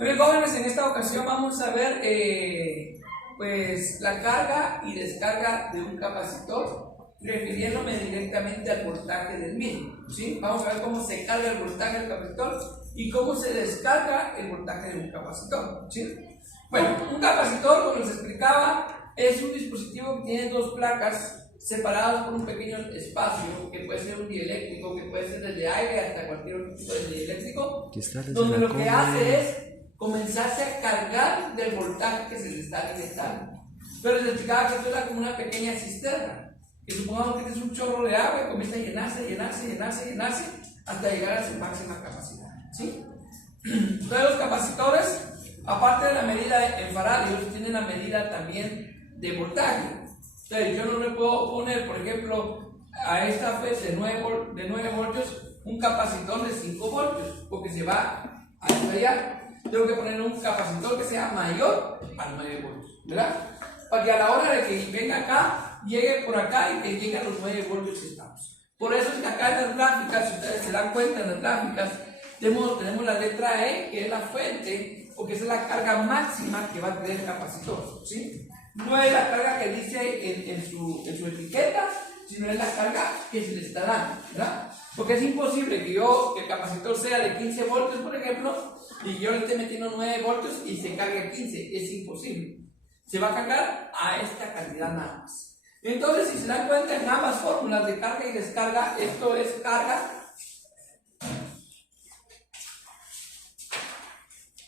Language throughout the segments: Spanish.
Muy bien, jóvenes, en esta ocasión vamos a ver pues la carga y descarga de un capacitor, refiriéndome directamente al voltaje del mismo, ¿sí? Vamos a ver cómo se carga el voltaje del capacitor y cómo se descarga el voltaje de un capacitor, ¿sí? Bueno, un capacitor, como les explicaba, es un dispositivo que tiene dos placas separadas por un pequeño espacio, que puede ser un dieléctrico, que puede ser desde aire hasta cualquier otro tipo de dieléctrico, donde lo que hace es comenzarse a cargar del voltaje que se le está inyectando. Pero les explicaba que esto era como una pequeña cisterna, que supongamos que este es un chorro de agua y comienza a llenarse hasta llegar a su máxima capacidad, ¿sí? Entonces los capacitores, aparte de la medida en faradios, tienen la medida también de voltaje. Entonces yo no le puedo poner, por ejemplo, a esta FET de 9 voltios un capacitor de 5 voltios, porque se va hasta allá. Tengo que poner un capacitor que sea mayor a 9 voltios, ¿verdad? Para que a la hora de que venga acá, llegue por acá y que llegue a los 9 voltios que estamos. Por eso es que acá en las gráficas, si ustedes se dan cuenta en las gráficas, tenemos la letra E, que es la fuente, o que es la carga máxima que va a tener el capacitor, ¿sí? No es la carga que dice en su etiqueta, sino es la carga que se le está dando, ¿verdad? Porque es imposible que el capacitor sea de 15 voltios, por ejemplo, y yo le esté metiendo 9 voltios y se cargue a 15. Es imposible. Se va a cargar a esta cantidad nada más. Entonces, si se dan cuenta en ambas fórmulas de carga y descarga, esto es carga.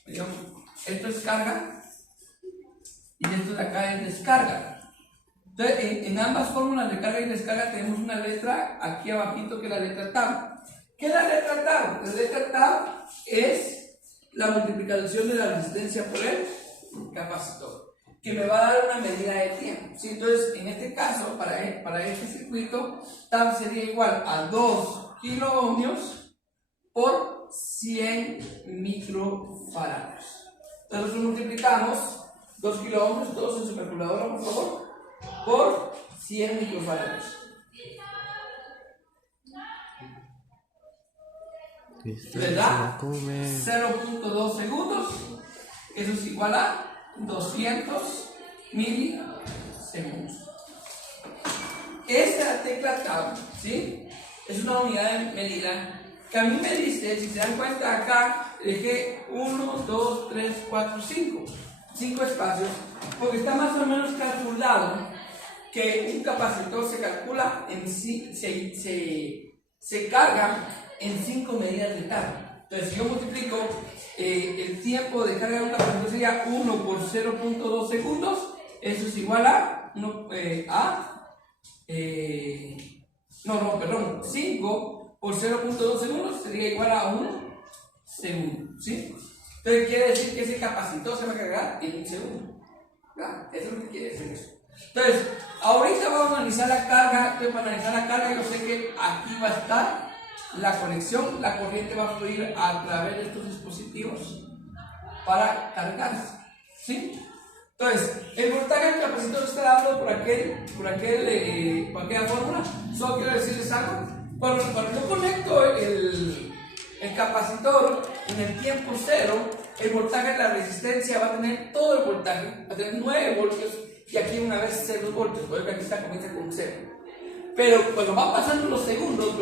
Digamos, esto es carga y esto de acá es descarga. Entonces, en ambas fórmulas de carga y descarga tenemos una letra aquí abajito que es la letra tau. ¿Qué es la letra tau? La letra tau es la multiplicación de la resistencia por el capacitor, que me va a dar una medida de tiempo, ¿sí? Entonces, en este caso, para este circuito, tau sería igual a 2 kiloohmios por 100 microfarados. Entonces, multiplicamos 2 kiloohmios, todos en su calculadora, por favor, por 100 microfarados. Le da 0.2 segundos, eso es igual a 200 milisegundos. Esta tecla tau, ¿sí? Es una unidad de medida que a mí me dice, si se dan cuenta acá, dejé 1, 2, 3, 4, 5 espacios, porque está más o menos calculado que un capacitor se calcula en sí, se carga en 5 medidas de carga. Entonces, si yo multiplico el tiempo de carga de un capacitor sería 1 por 0.2 segundos, eso es igual a 5 por 0.2 segundos sería igual a 1 segundo, ¿sí? Entonces quiere decir que ese capacitor se va a cargar en 1 segundo, ¿verdad? Eso es lo que quiere decir eso. Entonces, ahorita vamos a analizar la carga. Para analizar la carga, yo sé que aquí va a estar la conexión, la corriente va a fluir a través de estos dispositivos para cargarse, ¿sí? Entonces, el voltaje del capacitor está dado por aquella fórmula. Solo quiero decirles algo. Cuando yo conecto el capacitor en el tiempo cero, el voltaje de la resistencia va a tener todo el voltaje, va a tener 9 voltios y aquí una vez 0 voltios, porque aquí está comienza con 0. Pero cuando van pasando los segundos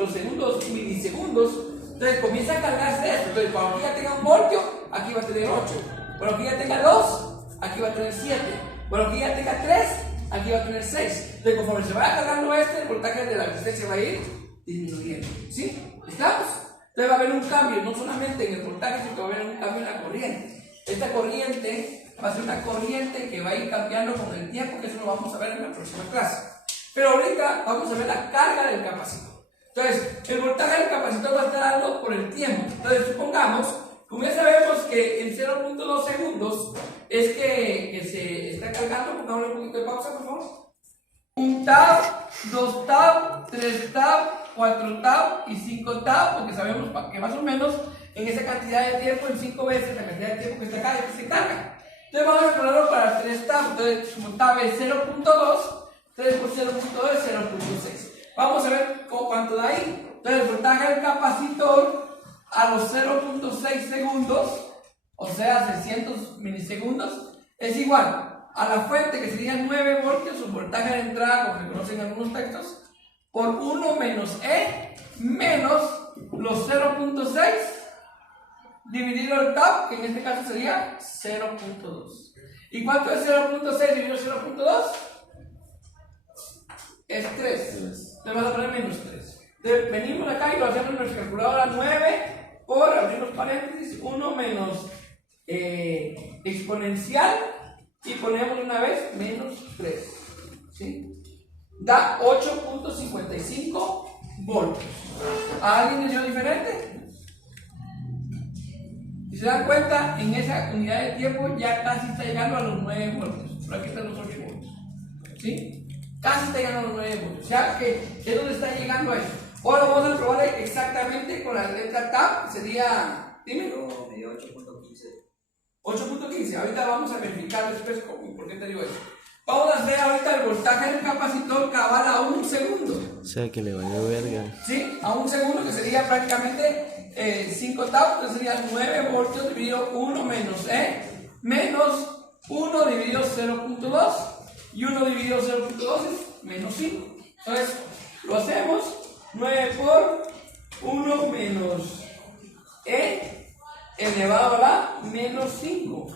milisegundos, entonces comienza a cargarse esto. Entonces, cuando aquí ya tenga 1 voltio, aquí va a tener 8. Cuando aquí ya tenga 2, aquí va a tener 7. Cuando aquí ya tenga 3, aquí va a tener 6. Entonces, conforme se vaya cargando el voltaje de la resistencia va a ir disminuyendo, ¿sí? ¿Estamos? Entonces va a haber un cambio, no solamente en el voltaje, sino que va a haber un cambio en la corriente. Esta corriente va a ser una corriente que va a ir cambiando con el tiempo, que eso lo vamos a ver en la próxima clase. Pero ahorita vamos a ver la carga del capacitor. Entonces, el voltaje del capacitor va a estar dado por el tiempo. Entonces, supongamos, como ya sabemos que en 0.2 segundos es que se está cargando, pongámosle un poquito de pausa, por favor. 1 tau, 2 tau, 3 tau, 4 tau y 5 tau, porque sabemos que más o menos en esa cantidad de tiempo, en 5 veces la cantidad de tiempo que está acá, es que se carga. Entonces vamos a ponerlo para 3 tau. Entonces, como tau es 0.2, 3 por 0.2 es 0.6. Vamos a ver cuánto da ahí. Entonces, el voltaje del capacitor a los 0.6 segundos o sea 600 milisegundos, es igual a la fuente, que sería 9 voltios, su voltaje de entrada, como se conocen en algunos textos, por 1 menos E menos los 0.6 dividido el tau, que en este caso sería 0.2. ¿Y cuánto es 0.6 dividido 0.2? Es 3. Le vamos a poner menos 3. Entonces, venimos acá y lo hacemos en nuestra calculadora. 9 por, abrimos paréntesis, 1 menos exponencial, y ponemos una vez menos 3. ¿Sí? Da 8.55 voltios. ¿A alguien le dio diferente? Si se dan cuenta, en esa unidad de tiempo ya casi está llegando a los 9 voltios. Por aquí están los 8 voltios. ¿Sí? Casi está llegando a los 9 voltios. O sea que es donde está llegando a eso. Ahora vamos a probar exactamente con la letra TAP. Sería, dime. 8.15. 8.15. Ahorita vamos a verificar después por qué te digo eso. Vamos a hacer ahorita el voltaje del capacitor cabal a 1 segundo. O sea que le valió verga. Sí, a 1 segundo, que sería prácticamente 5 tau, entonces sería 9 voltios dividido 1 menos E, menos 1 dividido 0.2, y 1 dividido 0.2 es menos 5. Entonces, lo hacemos, 9 por 1 menos E elevado a la menos 5.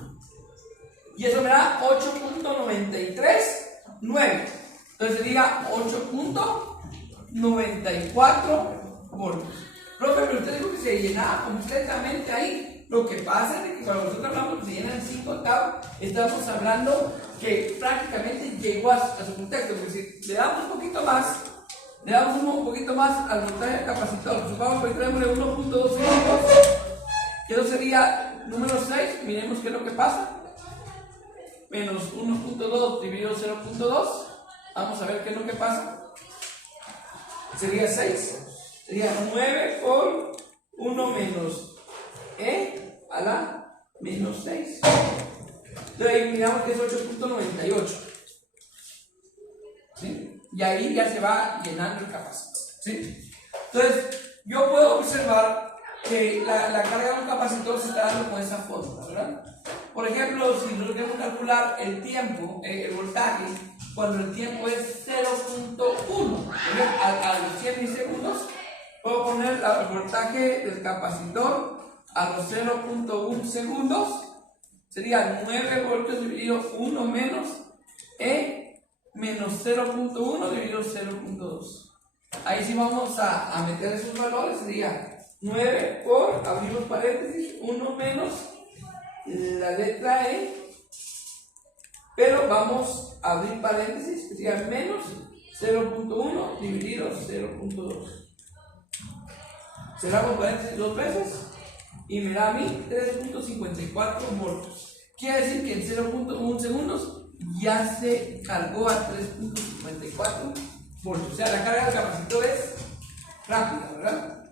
Y eso me da 8.939. Entonces sería 8.94 voltios. Profe, pero usted dijo que se llenaba completamente ahí. Lo que pasa es que cuando nosotros hablamos que se llenan 5 tau, estamos hablando que prácticamente llegó a su contexto. Porque si le damos un poquito más, al voltaje del capacitor, supongamos que tenemos 1.2 segundos, que eso sería número 6. Miremos qué es lo que pasa. Menos 1.2 dividido 0.2. Vamos a ver qué es lo que pasa. Sería 6. Sería 9 por 1 menos E a la menos 6. Entonces ahí miramos que es 8.98. ¿Sí? Y ahí ya se va llenando el capacitor. ¿Sí? Entonces yo puedo observar que la carga de un capacitor se está dando con esa forma, ¿verdad? Por ejemplo, si nosotros queremos calcular el tiempo, el voltaje, cuando el tiempo es 0.1, a los 100 milisegundos, puedo poner el voltaje del capacitor a los 0.1 segundos, sería 9 voltios dividido 1 menos E menos 0.1 dividido 0.2. Ahí sí vamos a meter esos valores, sería 9 por, abrimos paréntesis, 1 menos la letra E, pero vamos a abrir paréntesis, que sería menos 0.1 dividido 0.2. Cerramos paréntesis 2 veces y me da a mí 3.54 voltios. Quiere decir que en 0.1 segundos ya se cargó a 3.54 voltios. O sea, la carga del capacitor es rápida, ¿verdad?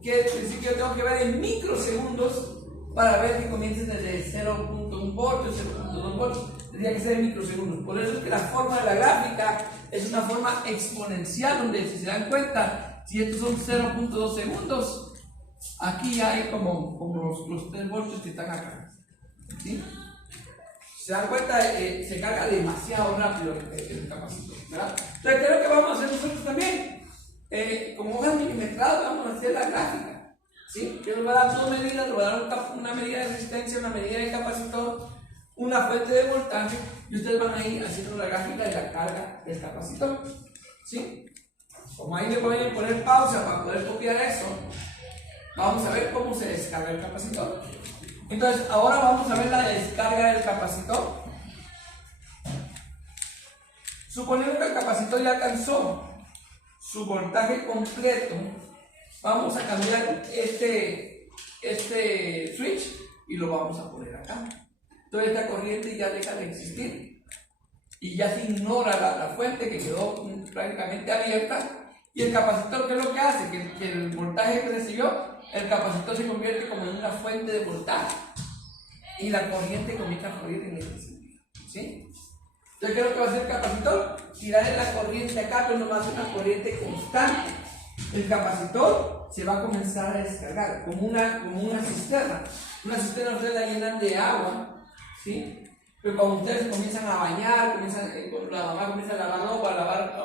Quiere decir que yo tengo que ver en microsegundos para ver que comiencen desde 0.1 voltios, 0.2 voltios. Tendría que ser en microsegundos. Por eso es que la forma de la gráfica es una forma exponencial, donde si se dan cuenta, si estos son 0.2 segundos, aquí ya hay como los 3 voltios que están acá. ¿Sí? Si se dan cuenta, se carga demasiado rápido el capacitor, ¿verdad? Entonces creo que vamos a hacer nosotros también. Como hojas milimetradas, vamos a hacer la gráfica. ¿Sí? Yo les voy a dar dos medidas, les voy a dar una medida de resistencia, una medida de capacitor, una fuente de voltaje, y ustedes van a ir haciendo la gráfica de la carga del capacitor. ¿Sí? Como ahí le pueden poner pausa para poder copiar eso, vamos a ver cómo se descarga el capacitor. Entonces, ahora vamos a ver la descarga del capacitor. Suponiendo que el capacitor ya alcanzó su voltaje completo, vamos a cambiar este switch y lo vamos a poner acá. Entonces esta corriente ya deja de existir y ya se ignora la fuente que quedó prácticamente abierta, y el capacitor, ¿qué es lo que hace? Que el voltaje que recibió, el capacitor se convierte como en una fuente de voltaje y la corriente comienza a fluir en este sentido. ¿Sí? Entonces, ¿qué es lo que va a hacer el capacitor? Tirarle la corriente acá, pero no va a ser una corriente constante. el capacitor se va a comenzar a descargar como una cisterna. Una cisterna ustedes la llenan de agua, ¿sí? Pero cuando ustedes comienzan a bañar, cuando la mamá comienza a lavar ropa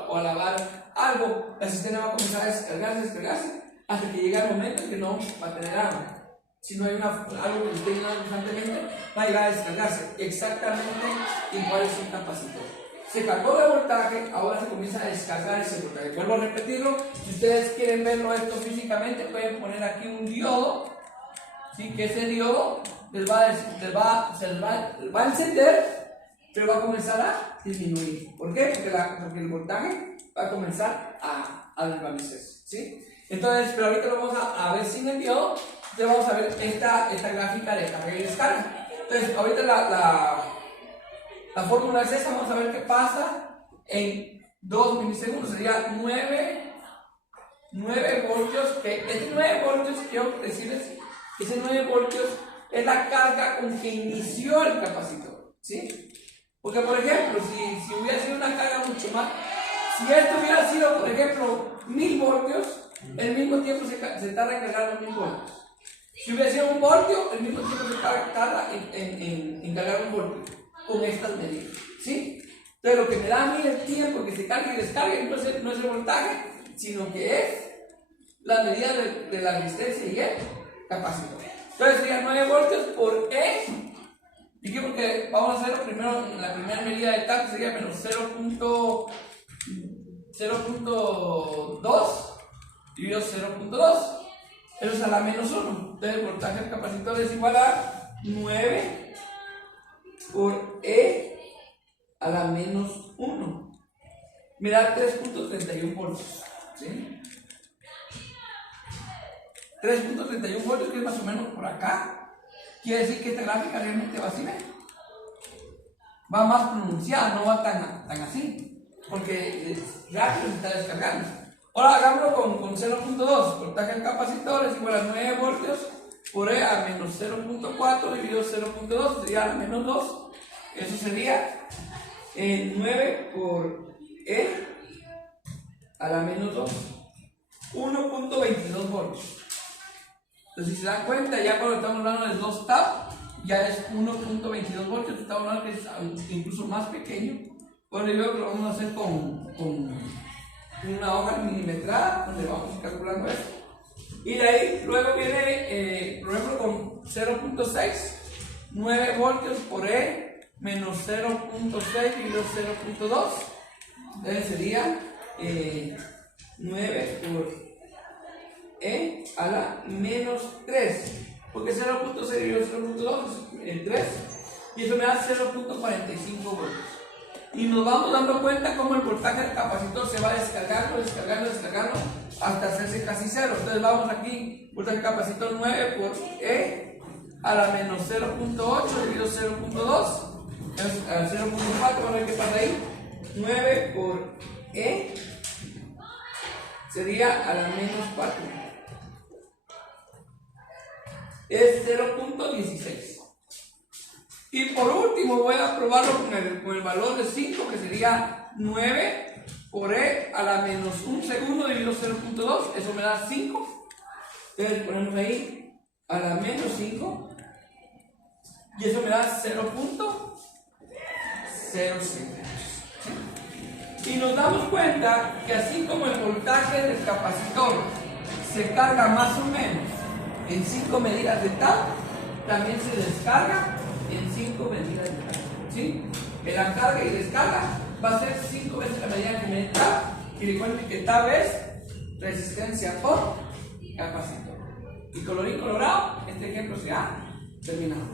o a lavar algo, la cisterna va a comenzar a descargarse, hasta que llega el momento en que no va a tener agua. Si no hay algo que esté llenando constantemente, va a llegar a descargarse. Exactamente igual es un capacitor. Se cargó el voltaje, ahora se comienza a descargar ese voltaje. Vuelvo a repetirlo. Si ustedes quieren verlo esto físicamente, pueden poner aquí un diodo, ¿sí? Que ese diodo se va a encender, pero va a comenzar a disminuir. ¿Por qué? Porque el voltaje va a comenzar a desvanecerse, ¿sí? Entonces, pero ahorita lo vamos a ver sin el diodo. Entonces vamos a ver esta gráfica de carga y descarga. Entonces, ahorita la fórmula es esta. Vamos a ver qué pasa en 2 milisegundos. Sería 9 voltios. Que ese 9 voltios, quiero decirles, ese 9 voltios es la carga con que inició el capacitor, ¿sí? Porque, por ejemplo, si hubiera sido una carga mucho más, si esto hubiera sido, por ejemplo, 1000 voltios, el mismo tiempo se tarda en cargar los 1000 voltios. Si hubiera sido 1 voltio, el mismo tiempo se tarda en cargar 1 voltio, con estas medidas, ¿sí? Entonces, lo que me da a mí el tiempo que se cargue y descargue no es el voltaje, sino que es la medida de la resistencia y el capacitor. Entonces sería 9 voltios por E. ¿Y qué? Porque vamos a hacerlo primero, la primera medida de TAC sería menos 0.2 dividido 0.2. Eso es a la menos 1. Entonces el voltaje del capacitor es igual a 9 por E a la menos 1. Me da 3.31 voltios, ¿sí? 3.31 voltios, que es más o menos por acá. Quiere decir que esta gráfica realmente va así, ¿ven? Va más pronunciada, no va tan así, porque rápido se está descargando. Ahora hagámoslo con 0.2. Voltaje del capacitor es igual a 9 voltios por E a menos 0.4 dividido 0.2, sería a la menos 2. Eso sería 9 por E a la menos 2, 1.22 voltios. Entonces, si se dan cuenta, ya cuando estamos hablando de 2 TAP, ya es 1.22 voltios. Estamos hablando que es incluso más pequeño. Bueno, yo creo que lo vamos a hacer con una hoja milimetrada, donde vamos calculando esto. Y de ahí, luego viene, por ejemplo, con 0.6, 9 voltios por E menos 0.6 dividido 0.2. Entonces sería 9 por E a la menos 3, porque 0.6 dividido 0.2 es 3, y eso me da 0.45 voltios. Y nos vamos dando cuenta cómo el voltaje del capacitor se va descargando hasta hacerse casi cero. Entonces vamos aquí, voltaje del capacitor 9 por E a la menos 0.8 dividido 0.2, a 0.4, vamos a ver qué pasa ahí. 9 por E sería a la menos 4. Es 0.16. Y por último voy a probarlo con el valor de 5, que sería 9 por E a la menos 1 segundo dividido 0.2. Eso me da 5. Entonces ponemos ahí a la menos 5. Y eso me da 0.06. Y nos damos cuenta que así como el voltaje del capacitor se carga más o menos en 5 medidas de TAP, también se descarga en 5 medidas de TAP, ¿sí? Que la carga y descarga va a ser 5 veces la medida que me dé TAP, y recuerden que TAP es resistencia por capacitor. Y colorín colorado, este ejemplo se ha terminado.